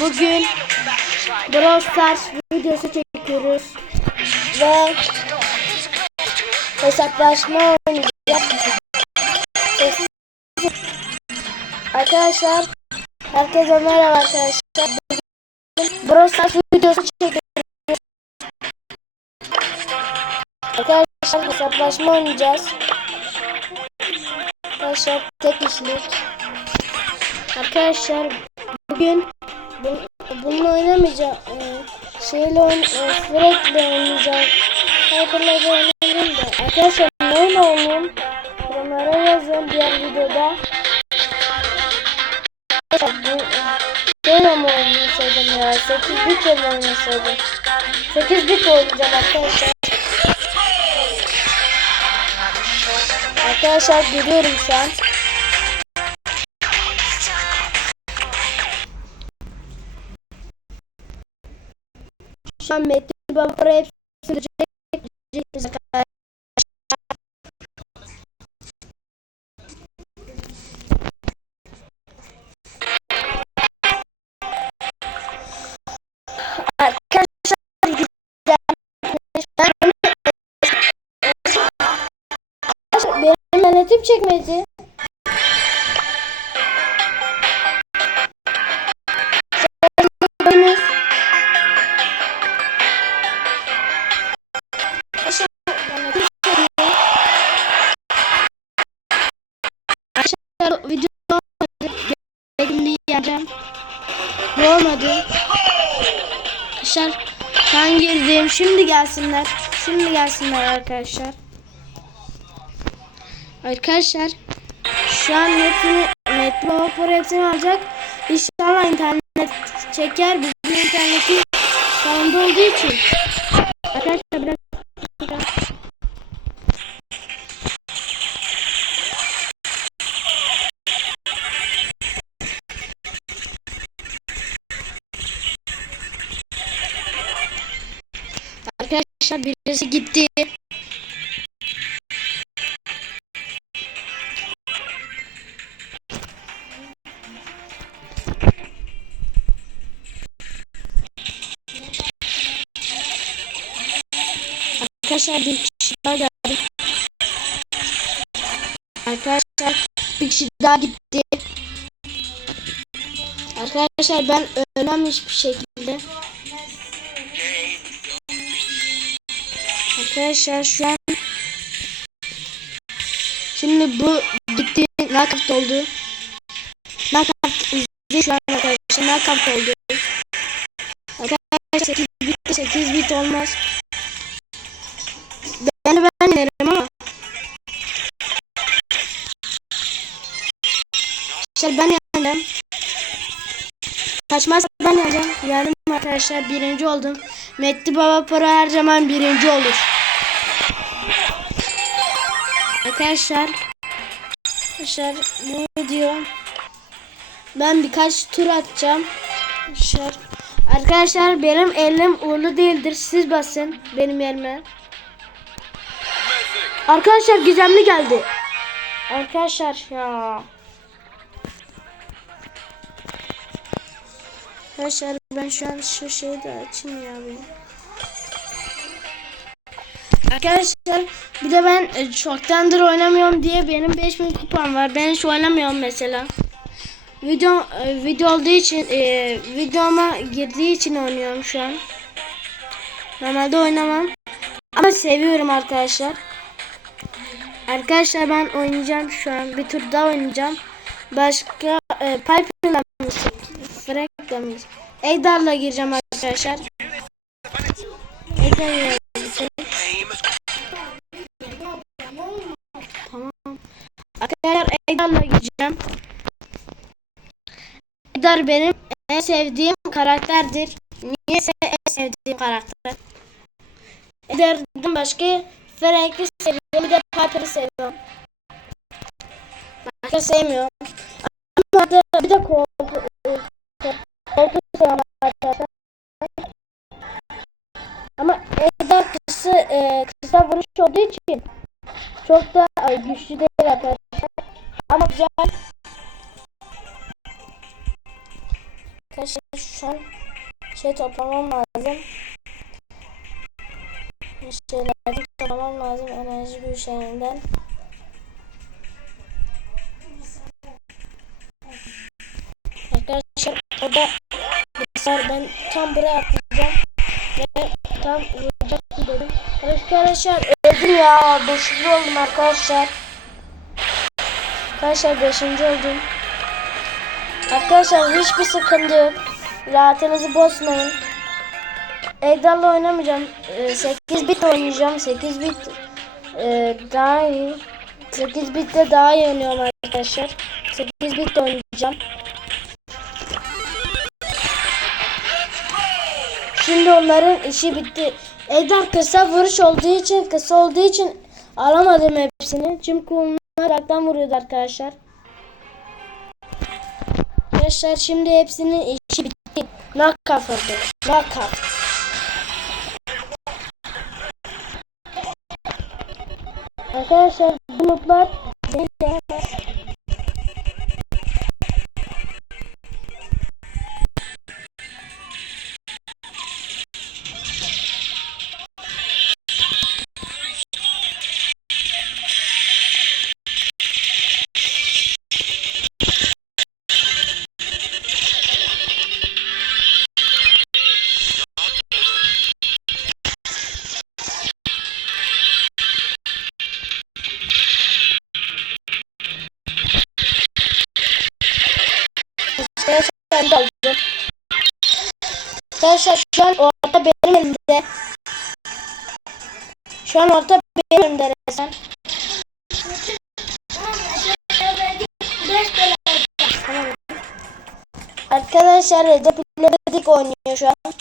Bugün Brawl Stars videosu çekiyoruz. Ve hesaplaşma oynayacağız. Arkadaşlar herkese merhaba arkadaşlar. Bugün Brawl Stars videosu çekiyoruz. Arkadaşlar hesaplaşma oynayacağız. Arkadaşlar tek kişilik. Arkadaşlar bugün bu, bununla oynamayacağım. Ee, şeyle oyn e, Fred'le oynayacağım. Hyper'la da oynayayım da. Arkadaşlar neyle oynayayım? Yorumlara yazın diğer videoda. Bu Şöyle mi oynasaydım ya? 8 bit mi oynasaydım? 8 bit oynayacağım arkadaşlar. Arkadaşlar geliyorum şu an. Şu an Metin Baba hepsini. Arkadaşlar benim internetim çekmedi. Gelsinler. Şimdi gelsinler arkadaşlar. Arkadaşlar şu an hepsini Metro Opera hepsini alacak. İnşallah internet çeker. Bizim interneti salonda olduğu için. Arkadaşlar biraz Arkadaşlar bir kişi daha geldi. Arkadaşlar bir kişi daha gitti. Arkadaşlar ben ölmemiş bir şekilde. Arkadaşlar şu an Şimdi bu gitti knockout oldu. Knockout izle şu an arkadaşlar knockout oldu. Arkadaşlar 8 bit 8 bit olmaz. De ben yenerim ama. Arkadaşlar ben yendim. Kaçmazsa ben yeneceğim. Yendim arkadaşlar birinci oldum. Metti Baba Para her zaman birinci olur. Arkadaşlar Arkadaşlar bu video ben birkaç tur atacağım. Arkadaşlar Arkadaşlar benim elim uğurlu değildir. Siz basın benim yerime. Arkadaşlar gizemli geldi. Arkadaşlar ya. Arkadaşlar ben şu an şu şeyi de açayım ya benim. Arkadaşlar bir de ben e, çoktandır oynamıyorum diye benim 5000 kupam var. Ben hiç oynamıyorum mesela. Video e, video olduğu için e, videoma girdiği için oynuyorum şu an. Normalde oynamam. Ama seviyorum arkadaşlar. Arkadaşlar ben oynayacağım şu an. Bir tur daha oynayacağım. Başka e, Piper'la mı? Frank'la mı? Eydar'la gireceğim arkadaşlar. Eydar'la gireceğim. Tamam. Arkadaşlar Eydar'la gireceğim. Eydar benim en sevdiğim karakterdir. Niyeyse en sevdiğim karakter. Eydar'dan başka Frank'i seviyorum. Bir de Piper'ı seviyorum. Başka sevmiyorum. Ama da bir de Colt'u Colt'u seviyorum arkadaşlar. Ama Eydar kısa, e, kısa vuruş olduğu için Beşinci oldum arkadaşlar. Arkadaşlar beşinci oldum. Arkadaşlar hiçbir sıkıntı yok. Rahatınızı bozmayın. Egdal'la oynamayacağım. Ee, 8 bit oynayacağım. 8 bit e, daha iyi. 8 bitte daha iyi oynuyorum arkadaşlar. 8 bit oynayacağım. Şimdi onların işi bitti. Egdal kısa vuruş olduğu için, kısa olduğu için alamadım hepsini. Çünkü onlar uzaktan vuruyordu arkadaşlar. Arkadaşlar şimdi hepsinin işi bitti. Knockout oldu. Knockout. Arkadaşlar bu Arkadaşlar şu an orta benim elimde. Şu an orta benim elimde resmen. Arkadaşlar Recep İvedik oynuyor şu an.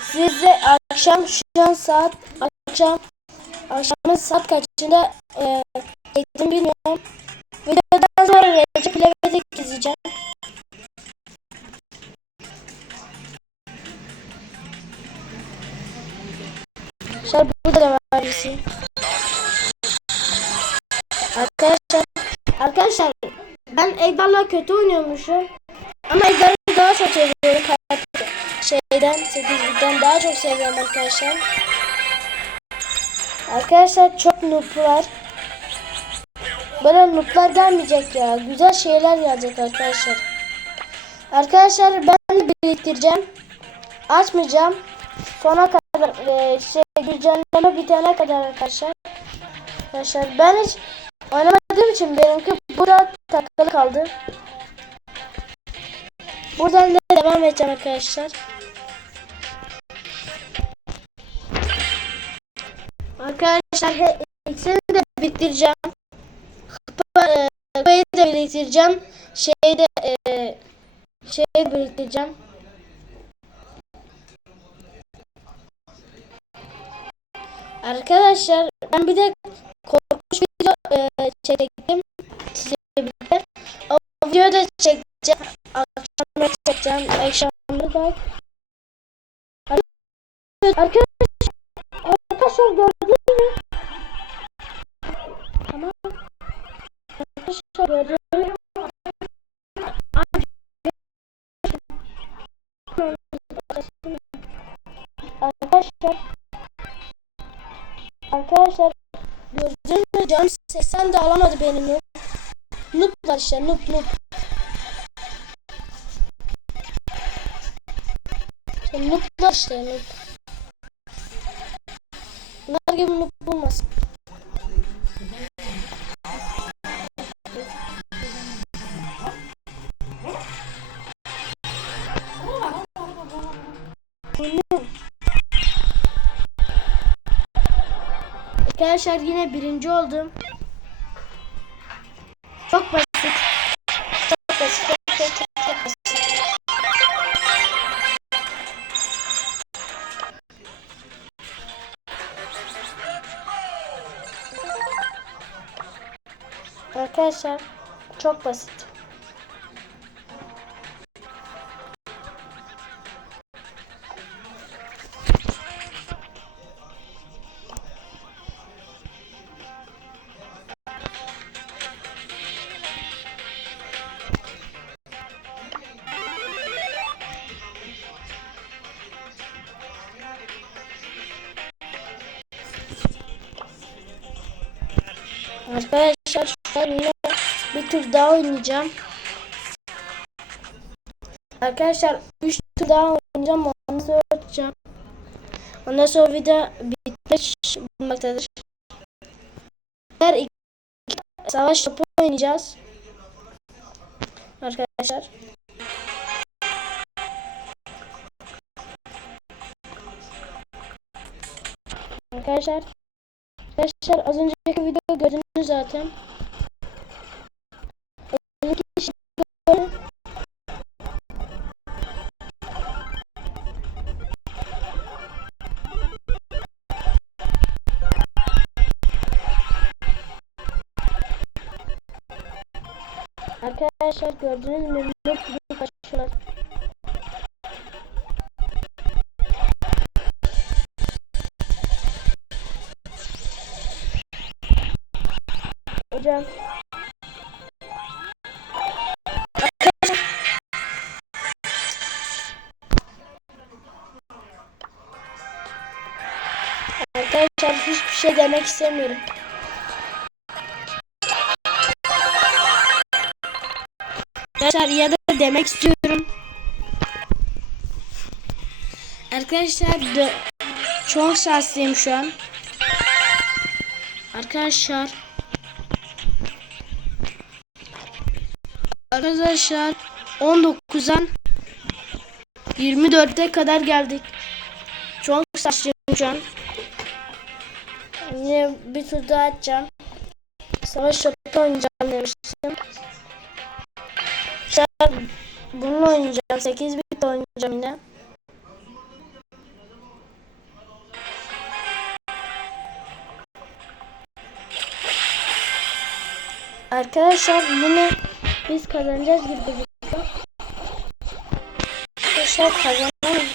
Siz de akşam şu an saat akşam akşamın saat kaçında e, bilmiyorum. Videodan sonra Recep İvedik izleyeceğim. Arkadaşlar burada da var birisi. Arkadaşlar arkadaşlar ben Egdal'la kötü oynuyormuşum. Ama Egdal'ı daha çok seviyorum. Şeyden 8 daha çok seviyorum arkadaşlar. Arkadaşlar çok noob'lar. Böyle noob'lar gelmeyecek ya. Güzel şeyler gelecek arkadaşlar. Arkadaşlar ben biriktireceğim. Açmayacağım. Sona kadar e, şey güncelleme bitene kadar arkadaşlar. Arkadaşlar ben hiç oynamadığım için benimki burada takılı kaldı. Buradan da devam edeceğim arkadaşlar. Arkadaşlar he- ikisini de bitireceğim. Kupayı kupayı da biriktireceğim. Şeyi de e, şeyi biriktireceğim. Arkadaşlar ben bir de korkunç video e, çektim size birlikte. O videoyu da çekeceğim. Akşamda çekeceğim. Akşamda da. Arkadaşlar, arkadaşlar gördünüz mü? Tamam. Arkadaşlar gördünüz mü? Arkadaşlar Arkadaşlar gördünüz mü can 80 de alamadı benim noob. Noob var işte noob noob. İşte nooblar işte noob. Bunlar gibi noob bulmasın. Arkadaşlar yine birinci oldum. Çok basit. Çok basit. Çok, çok, çok, basit. Arkadaşlar çok basit. Bir tur daha oynayacağım. Arkadaşlar 3 tur daha oynayacağım. Ondan sonra atacağım. Ondan sonra video bitmek bulmaktadır. Her iki savaş topu oynayacağız. Arkadaşlar. Arkadaşlar. Arkadaşlar az önceki video gördünüz zaten. Arkadaşlar? Noob gibi şey demek istemiyorum. Arkadaşlar ya da demek istiyorum. Arkadaşlar de, çok şanslıyım şu an. Arkadaşlar Arkadaşlar 19'dan 24'e kadar geldik. Çok şanslıyım şu an. Yine bir tur daha atacağım. Savaş topu oynayacağım demiştim. An bununla oynayacağım. 8 bit oynayacağım yine. Arkadaşlar yine biz kazanacağız gibi gözüküyor. Arkadaşlar kazanalım.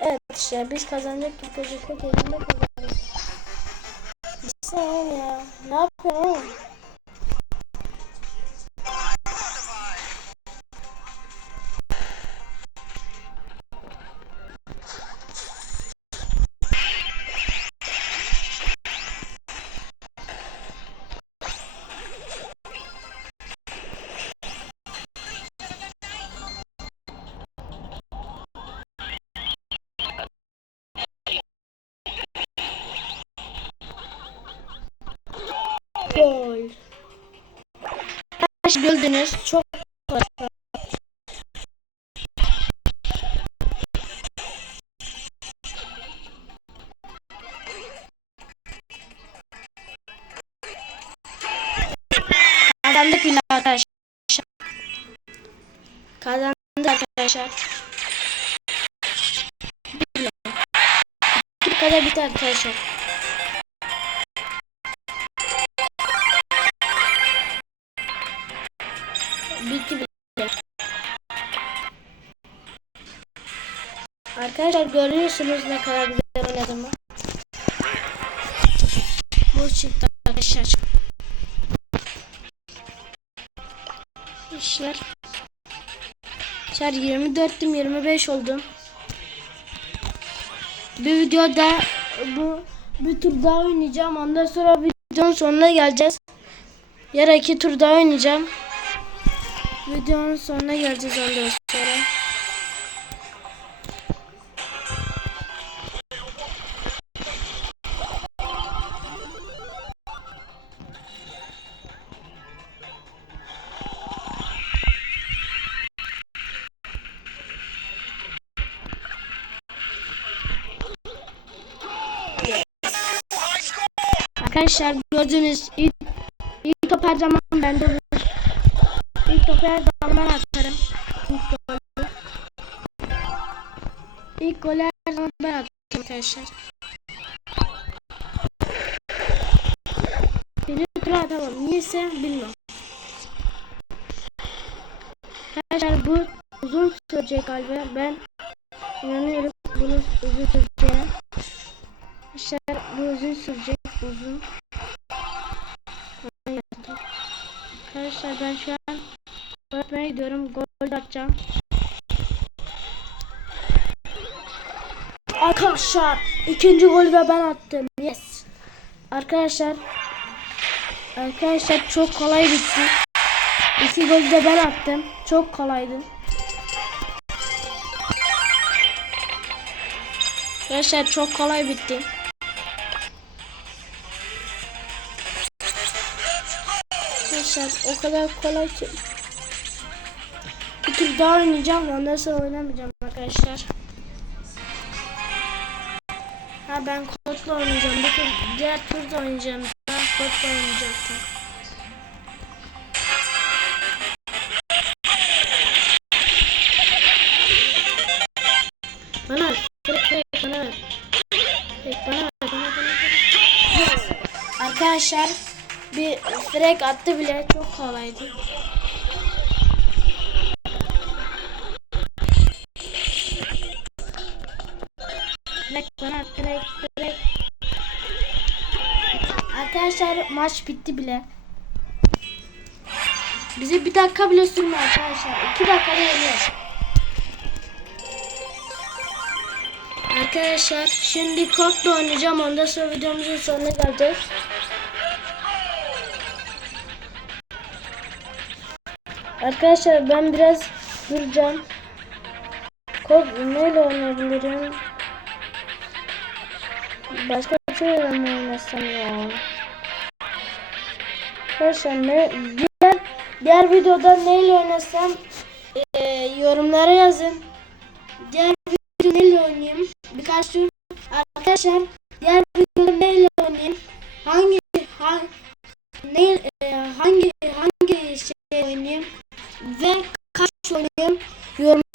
Evet işte biz kazanacak gibi gözüküyor. Kesinlikle kazanırız. Oğlum ya. Kaç gördünüz? Çok. Kazandık yine arkadaşlar. Kazandık arkadaşlar. Bir kadar bitti arkadaşlar. Arkadaşlar görüyorsunuz ne kadar güzel oynadığımı. Bu çıktı arkadaşlar. İşler. Arkadaşlar 24'tüm 25 oldum. Bir videoda bu bir tur daha oynayacağım. Ondan sonra videonun sonuna geleceğiz. Yarın iki tur daha oynayacağım. Videonun sonuna geleceğiz ondan. Arkadaşlar gördüğünüz ilk, ilk top her zaman bende olur. İlk topu her zaman ben atarım. İlk golü. İlk golü her zaman ben atarım arkadaşlar. Birinci tura atamam. Niyeyse bilmiyorum. Arkadaşlar bu uzun sürecek galiba. Ben inanıyorum bunun uzun süreceğine. Arkadaşlar bu uzun sürecek. Ben şu an Öğretmeye gidiyorum. Gol atacağım. Arkadaşlar ikinci golü de ben attım. Yes. Arkadaşlar Arkadaşlar çok kolay bitti. İki golü de ben attım. Çok kolaydı. Arkadaşlar çok kolay bitti. Arkadaşlar o kadar kolay ki. Bir daha oynayacağım. Ondan sonra oynamayacağım arkadaşlar. Ha ben kodla oynayacağım. Tur, diğer turda oynayacağım. Ben kodla oynayacaktım. Bana ver. Direkt direkt bana ver. Bana ver. Bana, bana, bana. Yes. Arkadaşlar bir frag attı bile çok kolaydı. Arkadaşlar maç bitti bile. Bize bir dakika bile sürmüyor arkadaşlar. İki dakikada geliyor. Arkadaşlar şimdi kodla oynayacağım. Ondan sonra videomuzun sonuna geleceğiz. Arkadaşlar ben biraz duracağım. Kod neyle oynayabilirim? Başka bir mi oynasam ya? Arkadaşlar ne, diğer, diğer videoda neyle oynasam e, yorumlara yazın. Diğer video neyle oynayayım? Birkaç tur arkadaşlar diğer videoda neyle oynayayım? Hangi hangi ne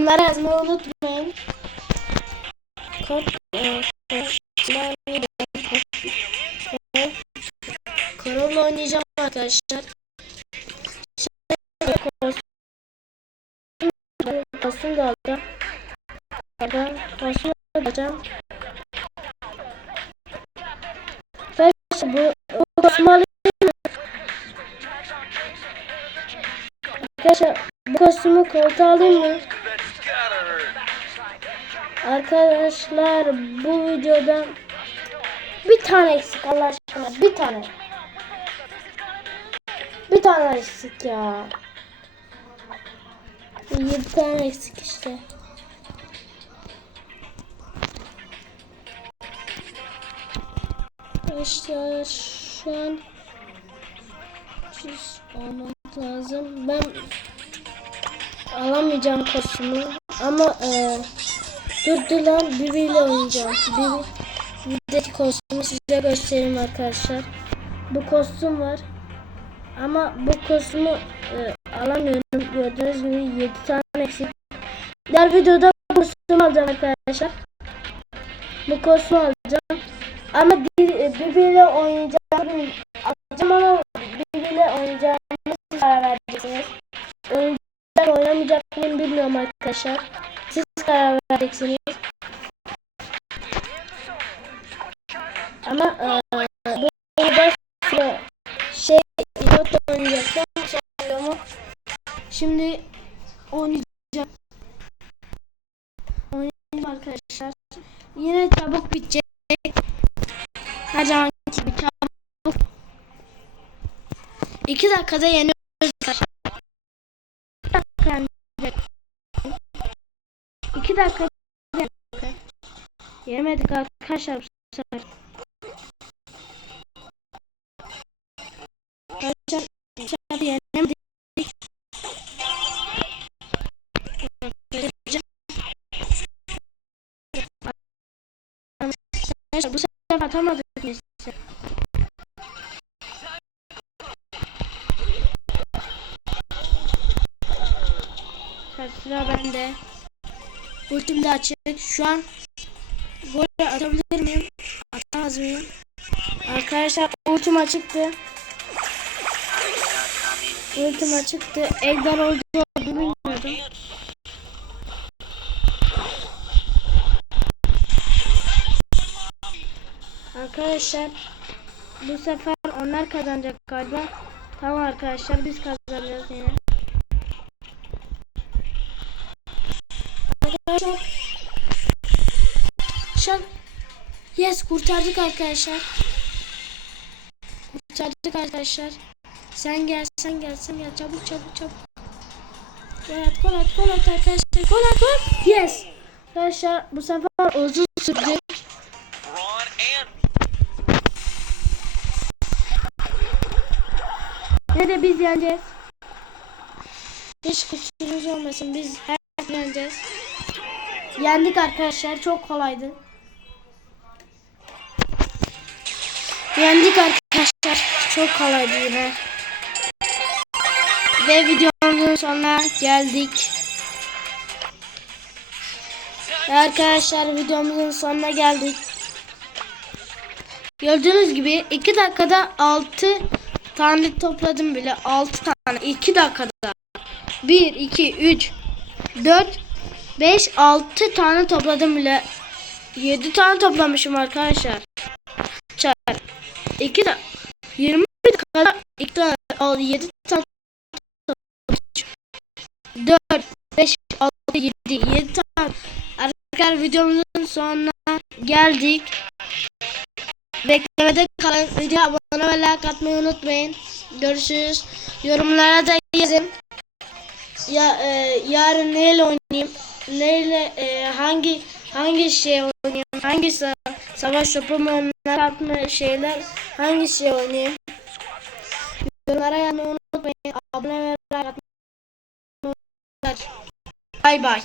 Yorumlara yazmayı unutmayın. E, Korona oynayacağım arkadaşlar. Tane eksik ya. Yedi tane eksik işte. Arkadaşlar şu an Düz olmak lazım. Ben alamayacağım kostümü ama e, durdular biriyle oynayacağım. Biri bizdeki kostümü size göstereyim arkadaşlar. Bu kostüm var. Ama bu kostümü e, alamıyorum. Gördüğünüz gibi 7 tane eksik. Diğer videoda bu kostümü alacağım arkadaşlar. Bu kostümü alacağım. Ama bir, birbiriyle oynayacağım. Alacağım ama birbiriyle oynayacağımı siz karar vereceksiniz. Oynayacak oynamayacak mıyım bilmiyorum arkadaşlar. Siz karar vereceksiniz. Ama e, burada size şey yok oynayacaksam söylüyorum. Şimdi oynayacağım. Oynayacağım arkadaşlar. Yine çabuk bitecek. Her zamanki gibi çabuk. İki dakikada yeniyoruz. arkadaşlar. İki dakika yenecek. İki dakika yemedik arkadaşlar. Atamadık biz. Sıra bende. Ultim de açık. Şu an gol atabilir miyim? Atamaz mıyım? Arkadaşlar ultim açıktı. Ultim açıktı. Elden olduğunu Arkadaşlar bu sefer onlar kazanacak galiba. Tamam arkadaşlar biz kazanacağız yine. Arkadaşlar Şan Yes kurtardık arkadaşlar. Kurtardık arkadaşlar. Sen gel sen gel sen gel çabuk çabuk çabuk. Gol at gol at gol at arkadaşlar gol at gol. Yes. Arkadaşlar bu sefer uzun sürdü. Ne de biz yeneceğiz. Hiç kusurumuz olmasın biz her zaman yeneceğiz. Yendik arkadaşlar çok kolaydı. Yendik arkadaşlar çok kolaydı yine. Ve videomuzun sonuna geldik. Ve arkadaşlar videomuzun sonuna geldik. Gördüğünüz gibi 2 dakikada 6 tane topladım bile. 6 tane 2 dakikada. 1 2 3 4 5 6 tane topladım bile. 7 tane toplamışım arkadaşlar. Çar 2 da 20 dakikada 2 tane 7 tane 4 5 6 7 7 tane Arkadaşlar videomuzun sonuna geldik. Beklemede kalın. Video abone ve like atmayı unutmayın. Görüşürüz. Yorumlara da yazın. Ya e, yarın neyle oynayayım? Neyle e, hangi hangi şey oynayayım? Hangi sa savaş topu mu onlar atma şeyler hangi şey oynayayım? Yorumlara yazmayı unutmayın. Abone ve like atmayı unutmayın. Bay bay.